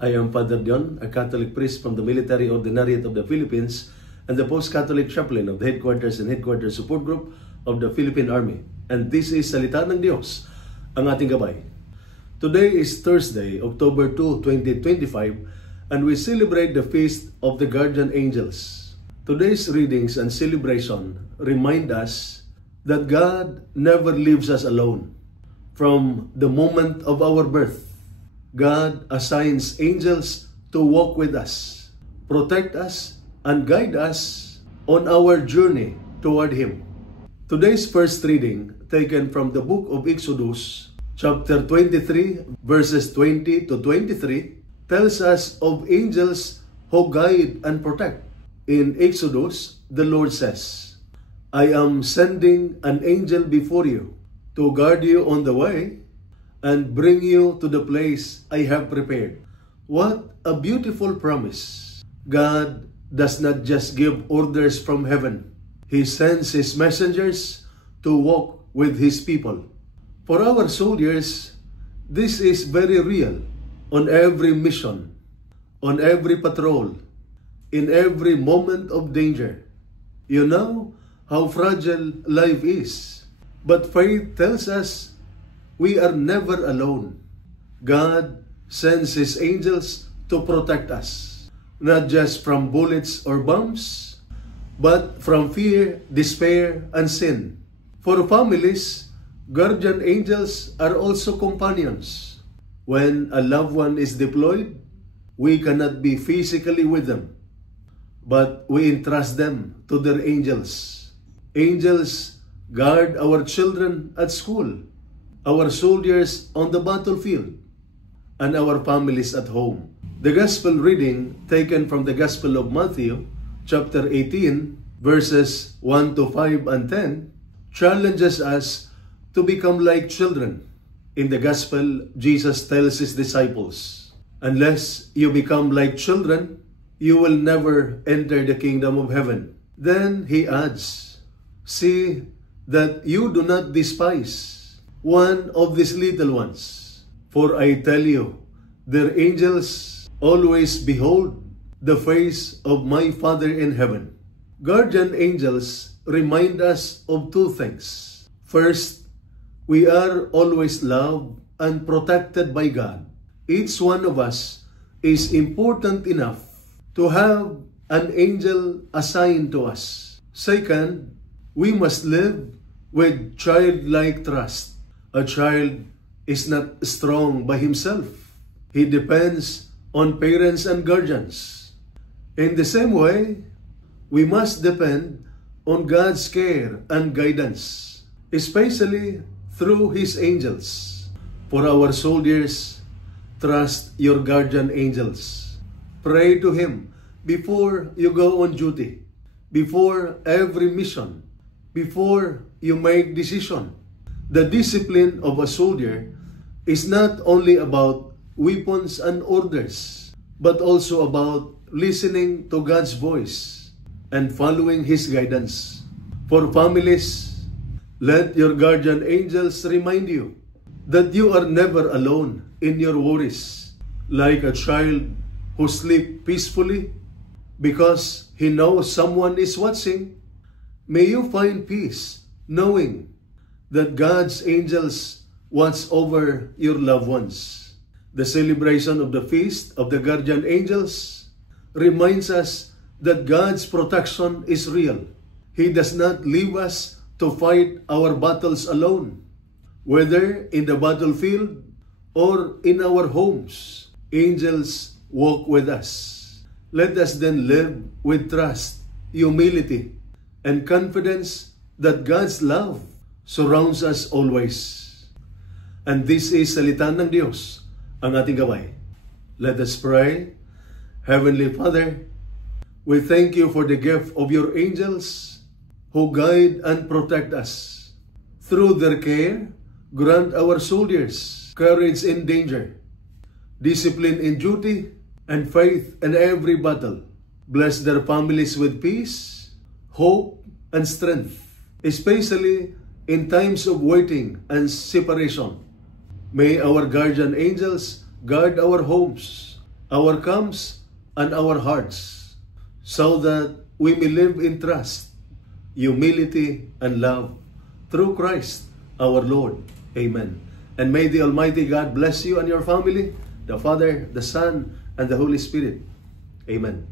I am Father Dion, a Catholic priest from the Military Ordinariate of the Philippines and the Post-Catholic Chaplain of the Headquarters and Headquarters Support Group of the Philippine Army. And this is Salita ng Diyos, ang ating gabay. Today is Thursday, October 2, 2025, and we celebrate the Feast of the Guardian Angels. Today's readings and celebration remind us that God never leaves us alone. From the moment of our birth, God assigns angels to walk with us, protect us, and guide us on our journey toward Him. Today's first reading, taken from the book of Exodus, chapter 23, verses 20 to 23, tells us of angels who guide and protect. In Exodus, the Lord says, I am sending an angel before you to guard you on the way and bring you to the place I have prepared. What a beautiful promise. God does not just give orders from heaven. He sends His messengers to walk with His people. For our soldiers, this is very real. On every mission, on every patrol, in every moment of danger. You know how fragile life is. But faith tells us we are never alone. God sends His angels to protect us, not just from bullets or bombs, but from fear, despair, and sin. For families, guardian angels are also companions. When a loved one is deployed, we cannot be physically with them, but we entrust them to their angels. Angels guard our children at school, our soldiers on the battlefield, and our families at home. The Gospel reading taken from the Gospel of Matthew, chapter 18, verses 1 to 5 and 10, challenges us to become like children. In the Gospel, Jesus tells His disciples, unless you become like children, you will never enter the kingdom of heaven. Then He adds, see that you do not despise one of these little ones. For I tell you, their angels always behold the face of my Father in heaven. Guardian angels remind us of two things. First, we are always loved and protected by God. Each one of us is important enough to have an angel assigned to us. Second, we must live with childlike trust. A child is not strong by himself. He depends on parents and guardians. In the same way, we must depend on God's care and guidance, especially through His angels. For our soldiers, trust your guardian angels. Pray to Him before you go on duty, before every mission, before you make decision. The discipline of a soldier is not only about weapons and orders, but also about listening to God's voice and following His guidance. For families, let your guardian angels remind you that you are never alone in your worries. Like a child who sleeps peacefully because he knows someone is watching, may you find peace knowing that God's angels watch over your loved ones. The celebration of the Feast of the Guardian Angels reminds us that God's protection is real. He does not leave us to fight our battles alone. Whether in the battlefield or in our homes, angels walk with us. Let us then live with trust, humility, and confidence that God's love surrounds us always. And this is Salita ng Diyos, ang ating gabay. Let us pray. Heavenly Father, we thank You for the gift of Your angels who guide and protect us. Through their care, grant our soldiers courage in danger, discipline in duty, and faith in every battle. Bless their families with peace, hope, and strength, especially in times of waiting and separation. May our guardian angels guard our homes, our comes and our hearts, so that we may live in trust, humility, and love through Christ our Lord. Amen. And may the Almighty God bless you and your family, the Father, the Son, and the Holy Spirit. Amen.